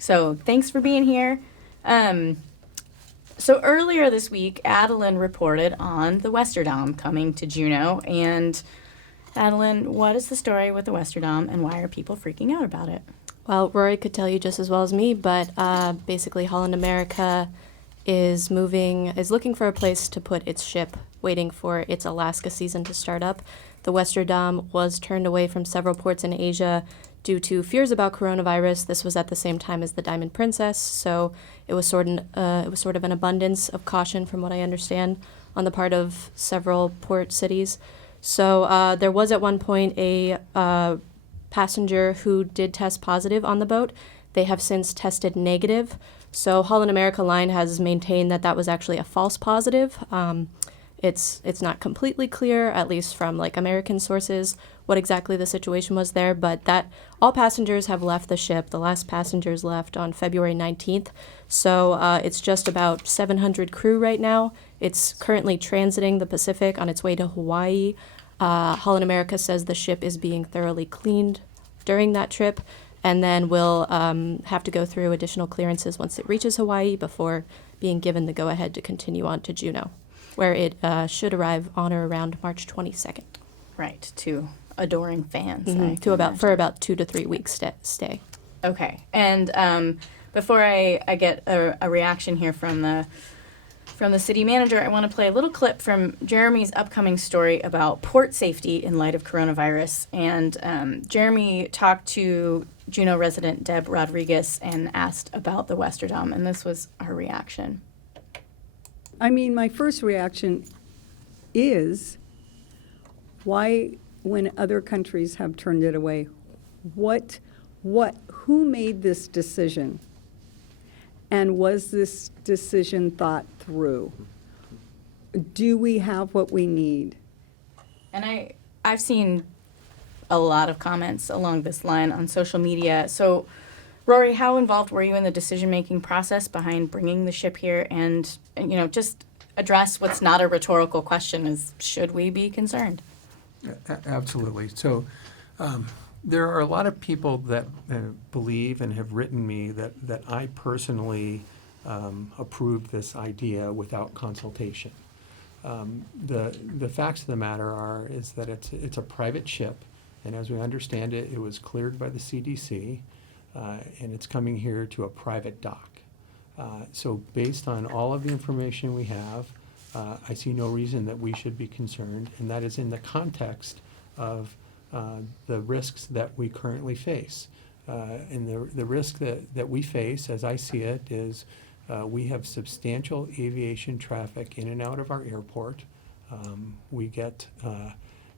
So thanks for being here. So earlier this week, Adeline reported on the Westerdom coming to Juneau. And Adeline, what is the story with the Westerdom, and why are people freaking out about it? Well, Rory could tell you just as well as me, but basically Holland America is looking for a place to put its ship, waiting for its Alaska season to start up. The Westerdom was turned away from several ports in Asia due to fears about coronavirus. This was at the same time as the Diamond Princess, so it was sort of an abundance of caution, from what I understand, on the part of several port cities. So there was at one point a passenger who did test positive on the boat. They have since tested negative. So Holland America Line has maintained that that was actually a false positive. It's not completely clear, at least from American sources, what exactly the situation was there, but that all passengers have left the ship. The last passengers left on February 19th. So it's just about 700 crew right now. It's currently transiting the Pacific on its way to Hawaii. Holland America says the ship is being thoroughly cleaned during that trip, and then will have to go through additional clearances once it reaches Hawaii before being given the go-ahead to continue on to Juneau, where it should arrive on or around March 22nd. Right, to adoring fans. For about 2 to 3 weeks stay. Okay, and before I get a reaction here from the city manager, I want to play a little clip from Jeremy's upcoming story about port safety in light of coronavirus. And Jeremy talked to Juneau resident Deb Rodriguez and asked about the Westerdom, and this was her reaction. I mean, my first reaction is, why, when other countries have turned it away, who made this decision? And was this decision thought through? Do we have what we need? And I've seen a lot of comments along this line on social media. So, Rory, how involved were you in the decision-making process behind bringing the ship here? And just address what's not a rhetorical question: is should we be concerned? Absolutely. So there are a lot of people that believe and have written me that I personally approved this idea without consultation. The facts of the matter is that it's a private ship, and as we understand it, it was cleared by the CDC, and it's coming here to a private dock. So based on all of the information we have, I see no reason that we should be concerned, and that is in the context of the risks that we currently face. And the risk that we face, as I see it, is we have substantial aviation traffic in and out of our airport. We get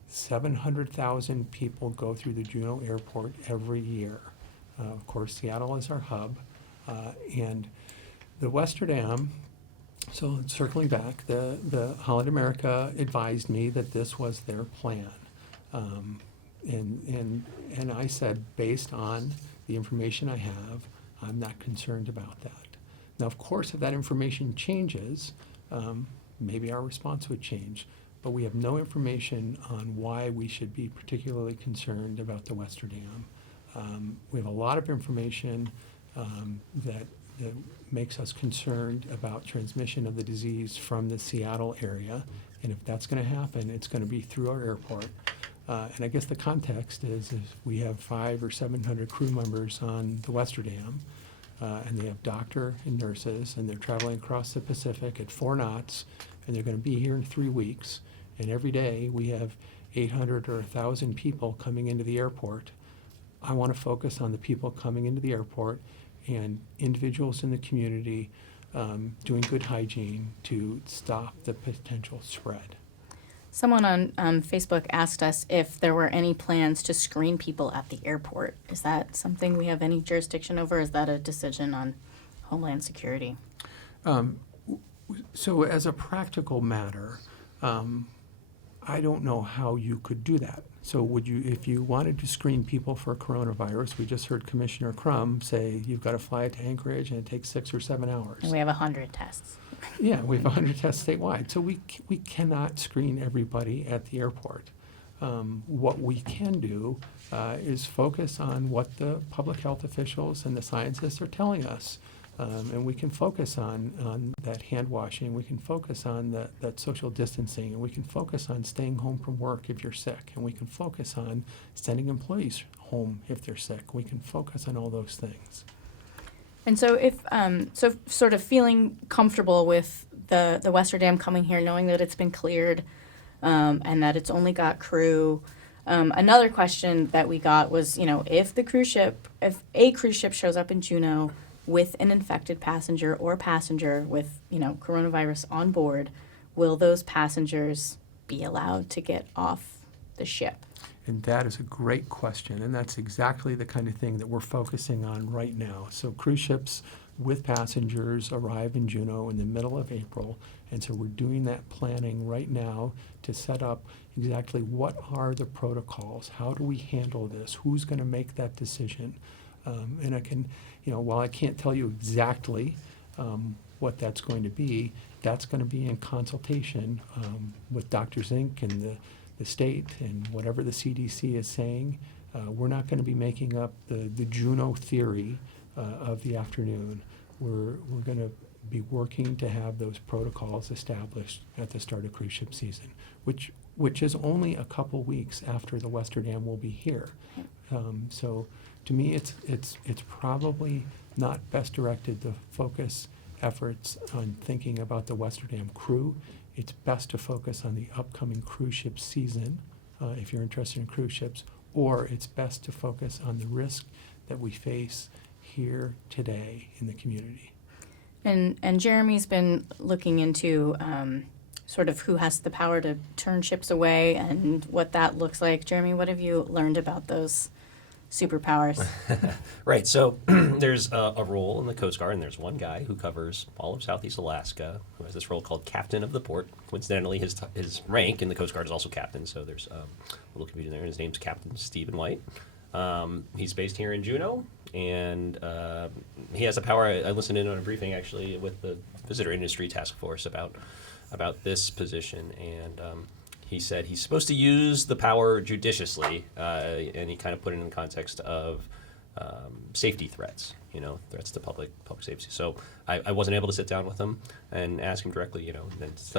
700,000 people go through the Juneau Airport every year. Of course, Seattle is our hub. And the Westerdam, so circling back, the Holland America advised me that this was their plan. And I said, based on the information I have, I'm not concerned about that. Now, of course, if that information changes, maybe our response would change. But we have no information on why we should be particularly concerned about the Westerdam. We have a lot of information that makes us concerned about transmission of the disease from the Seattle area. And if that's going to happen, it's going to be through our airport. And I guess the context is we have 500 or 700 crew members on the Westerdam, and they have doctor and nurses, and they're traveling across the Pacific at 4 knots, and they're going to be here in 3 weeks. And every day we have 800 or 1,000 people coming into the airport. I want to focus on the people coming into the airport and individuals in the community doing good hygiene to stop the potential spread. Someone on Facebook asked us if there were any plans to screen people at the airport. Is that something we have any jurisdiction over? Is that a decision on Homeland Security? So as a practical matter, I don't know how you could do that. So would you, if you wanted to screen people for coronavirus, we just heard Commissioner Crum say you've got to fly it to Anchorage and it takes 6 or 7 hours. And we have 100 tests. Yeah, we have 100 tests statewide. So we cannot screen everybody at the airport. What we can do is focus on what the public health officials and the scientists are telling us. And we can focus on that hand washing, we can focus on that social distancing, and we can focus on staying home from work if you're sick, and we can focus on sending employees home if they're sick. We can focus on all those things. And so if, so sort of feeling comfortable with the Westerdam coming here, knowing that it's been cleared and that it's only got crew. Another question that we got was, if a cruise ship shows up in Juneau with an infected passenger or passenger with, coronavirus on board, will those passengers be allowed to get off the ship? And that is a great question, and that's exactly the kind of thing that we're focusing on right now. So cruise ships with passengers arrive in Juneau in the middle of April, and so we're doing that planning right now to set up exactly what are the protocols, how do we handle this, who's going to make that decision. And I can, while I can't tell you exactly what that's going to be, that's going to be in consultation with Doctors Inc. and the state and whatever the CDC is saying. We're not going to be making up the Juneau theory of the afternoon. We're going to be working to have those protocols established at the start of cruise ship season, which is only a couple weeks after the Westerdam will be here. So to me, it's probably not best directed to focus efforts on thinking about the Westerdam crew. It's best to focus on the upcoming cruise ship season, if you're interested in cruise ships, or it's best to focus on the risk that we face here today in the community. And Jeremy's been looking into sort of who has the power to turn ships away and what that looks like. Jeremy, what have you learned about those superpowers? Right, so there's a role in the Coast Guard, and there's one guy who covers all of Southeast Alaska who has this role called Captain of the Port. Coincidentally, his rank in the Coast Guard is also Captain, so there's a little confusion there. His name's Captain Stephen White. He's based here in Juneau, and he has the power. I listened in on a briefing, actually, with the Visitor Industry Task Force about this position, and he said he's supposed to use the power judiciously, and he kind of put it in the context of safety threats, threats to public safety. So I wasn't able to sit down with him and ask him directly,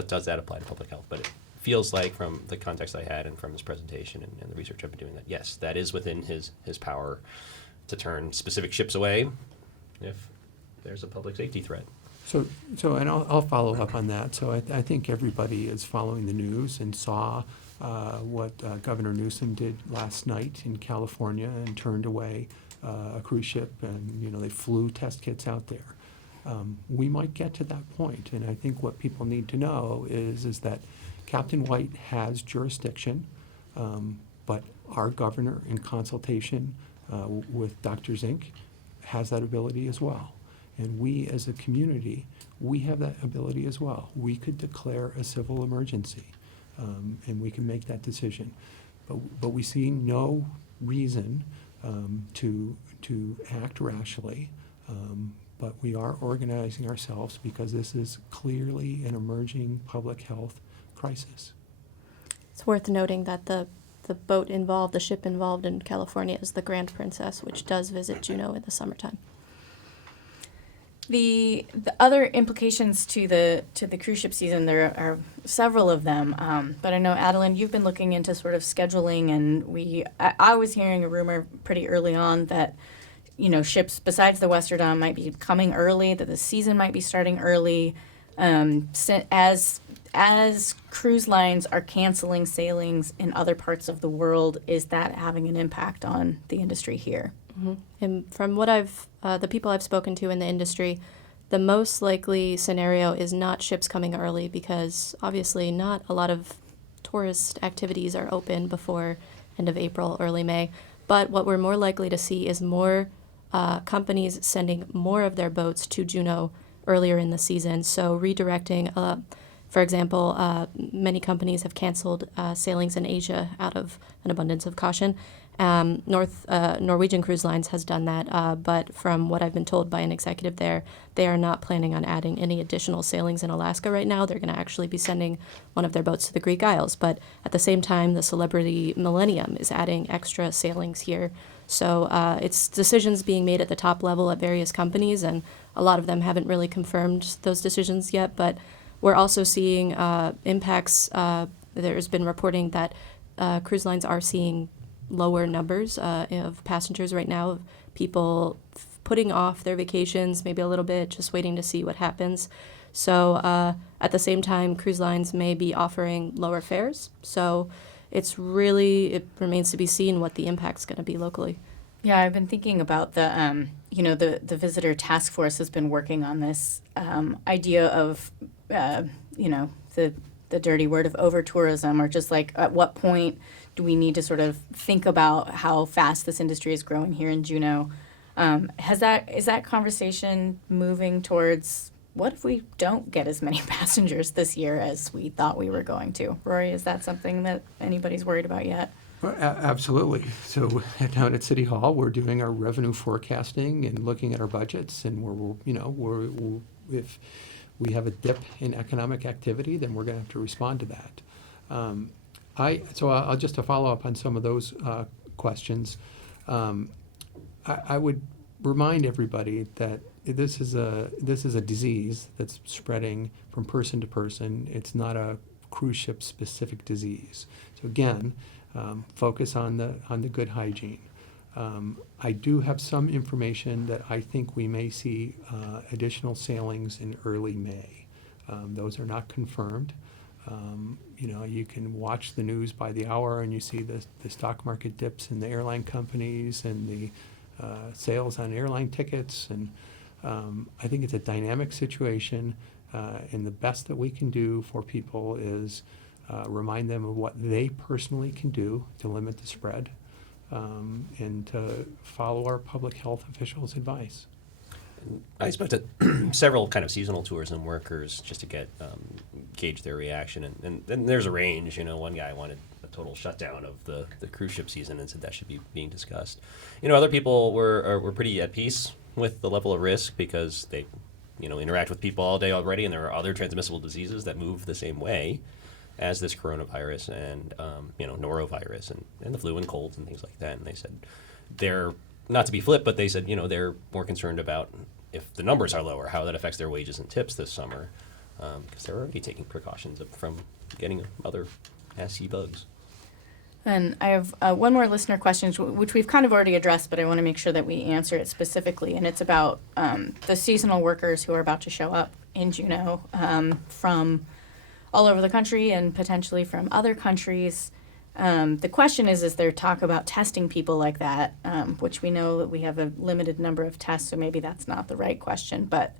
does that apply to public health? But it feels like from the context I had and from his presentation and the research I've been doing that, yes, that is within his power to turn specific ships away if there's a public safety threat. So, and I'll follow up on that. So I think everybody is following the news and saw what Governor Newsom did last night in California and turned away a cruise ship, and they flew test kits out there. We might get to that point, and I think what people need to know is that Captain White has jurisdiction. But our governor, in consultation with Dr. Zink, has that ability as well. And we, as a community, we have that ability as well. We could declare a civil emergency, and we can make that decision. But we see no reason to act rashly. But we are organizing ourselves because this is clearly an emerging public health crisis. It's worth noting that the boat involved, the ship involved in California is the Grand Princess, which does visit Juneau in the summertime. The other implications to the cruise ship season, there are several of them. But I know, Adeline, you've been looking into sort of scheduling, and I was hearing a rumor pretty early on that, ships besides the Westerdam might be coming early, that the season might be starting early, as cruise lines are canceling sailings in other parts of the world. Is that having an impact on the industry here? Mm-hmm. And from what the people I've spoken to in the industry, the most likely scenario is not ships coming early, because obviously not a lot of tourist activities are open before end of April, early May. But what we're more likely to see is more companies sending more of their boats to Juneau earlier in the season. So redirecting, for example, many companies have canceled sailings in Asia out of an abundance of caution. Norwegian Cruise Lines has done that, but from what I've been told by an executive there, they are not planning on adding any additional sailings in Alaska right now. They're going to actually be sending one of their boats to the Greek Isles. But at the same time, the Celebrity Millennium is adding extra sailings here. So it's decisions being made at the top level at various companies, and a lot of them haven't really confirmed those decisions yet. But we're also seeing impacts. There's been reporting that cruise lines are seeing lower numbers of passengers right now, of people putting off their vacations maybe a little bit, just waiting to see what happens. So at the same time, cruise lines may be offering lower fares. So it remains to be seen what the impact's going to be locally. Yeah, I've been thinking about the visitor task force has been working on this idea of, the dirty word of over-tourism, or just like at what point do we need to sort of think about how fast this industry is growing here in Juneau? Is that conversation moving towards, what if we don't get as many passengers this year as we thought we were going to? Rory, is that something that anybody's worried about yet? Well, absolutely. So down at City Hall, we're doing our revenue forecasting and looking at our budgets, and if we have a dip in economic activity, then we're going to have to respond to that. I'll just to follow up on some of those questions. I would remind everybody that this is a disease that's spreading from person to person. It's not a cruise ship specific disease. So again, focus on the good hygiene. I do have some information that I think we may see additional sailings in early May. Those are not confirmed. You can watch the news by the hour, and you see the stock market dips in the airline companies and the sales on airline tickets. And I think it's a dynamic situation, and the best that we can do for people is remind them of what they personally can do to limit the spread, and to follow our public health officials' advice. I spoke to several kind of seasonal tourism workers just to gauge their reaction, and there's a range. One guy wanted a total shutdown of the cruise ship season and said that should be being discussed. Other people were pretty at peace with the level of risk because they interact with people all day already, and there are other transmissible diseases that move the same way as this coronavirus and norovirus and the flu and colds and things like that. And they said they're, not to be flip, but they said they're more concerned about if the numbers are lower, how that affects their wages and tips this summer, because they're already taking precautions from getting other nasty bugs. And I have one more listener question, which we've kind of already addressed, but I want to make sure that we answer it specifically. And it's about the seasonal workers who are about to show up in Juneau from all over the country and potentially from other countries. The question is there talk about testing people like that, which we know that we have a limited number of tests, so maybe that's not the right question. But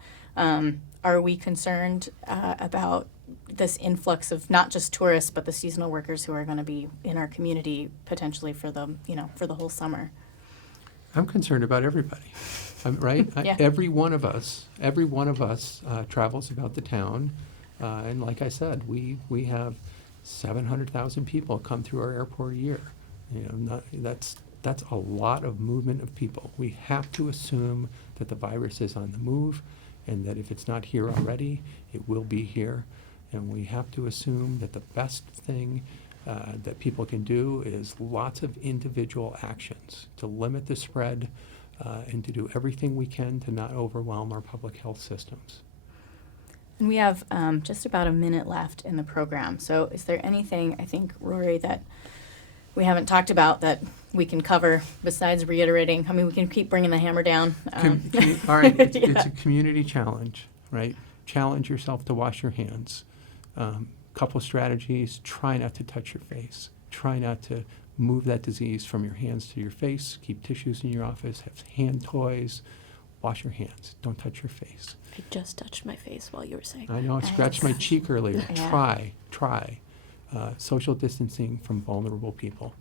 are we concerned about this influx of not just tourists, but the seasonal workers who are going to be in our community potentially for the whole summer? I'm concerned about everybody, right? Yeah. Every one of us travels about the town, and like I said, we have 700,000 people come through our airport a year. That's a lot of movement of people. We have to assume that the virus is on the move, and that if it's not here already, it will be here. And we have to assume that the best thing that people can do is lots of individual actions to limit the spread and to do everything we can to not overwhelm our public health systems. And we have just about a minute left in the program. So is there anything, I think, Rory, that we haven't talked about that we can cover besides reiterating? I mean, we can keep bringing the hammer down. All right, it's Yeah. a community challenge, right? Challenge yourself to wash your hands. Couple strategies: try not to touch your face. Try not to move that disease from your hands to your face. Keep tissues in your office. Have hand toys. Wash your hands. Don't touch your face. I just touched my face while you were saying. I know I scratched my cheek earlier. Yeah. Try. Social distancing from vulnerable people.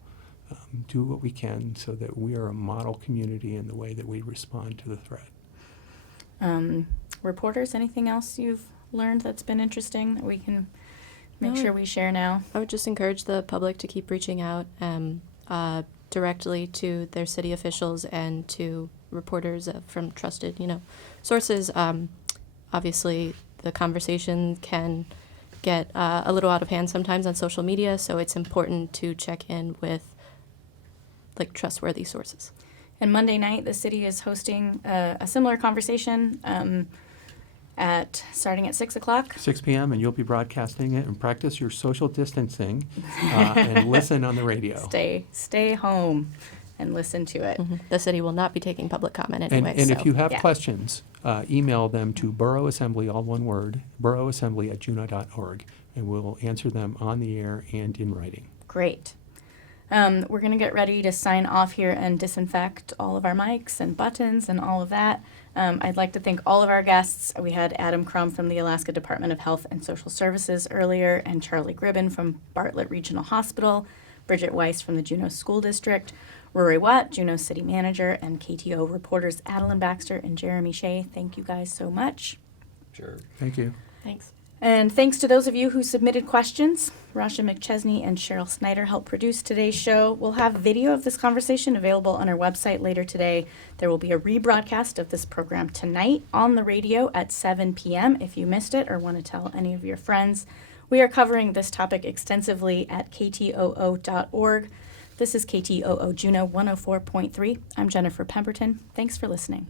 Do what we can so that we are a model community in the way that we respond to the threat. Reporters, anything else you've learned that's been interesting that we can make No. sure we share now? I would just encourage the public to keep reaching out directly to their city officials and to reporters from trusted, sources. Obviously, the conversation can get a little out of hand sometimes on social media, so it's important to check in with trustworthy sources. And Monday night, the city is hosting a similar conversation starting at 6 o'clock. 6 p.m. and you'll be broadcasting it, and practice your social distancing and listen on the radio. Stay home and listen to it. The city will not be taking public comment And, anyway. and so. if you have Yeah. questions, email them to Borough Assembly, all one word, boroughAssembly@juneau.org, and we'll answer them on the air and in writing. Great. We're going to get ready to sign off here and disinfect all of our mics and buttons and all of that. I'd like to thank all of our guests. We had Adam Crum from the Alaska Department of Health and Social Services earlier, and Charlie Gribben from Bartlett Regional Hospital, Bridget Weiss from the Juneau School District, Rory Watt, Juneau City Manager, and KTOO reporters Adeline Baxter and Jeremy Shea. Thank you guys so much. Sure. Thank you. Thanks. And thanks to those of you who submitted questions. Rasha McChesney and Cheryl Snyder helped produce today's show. We'll have video of this conversation available on our website later today. There will be a rebroadcast of this program tonight on the radio at 7 p.m. if you missed it or want to tell any of your friends. We are covering this topic extensively at KTOO.org. This is KTOO Juneau 104.3. I'm Jennifer Pemberton. Thanks for listening.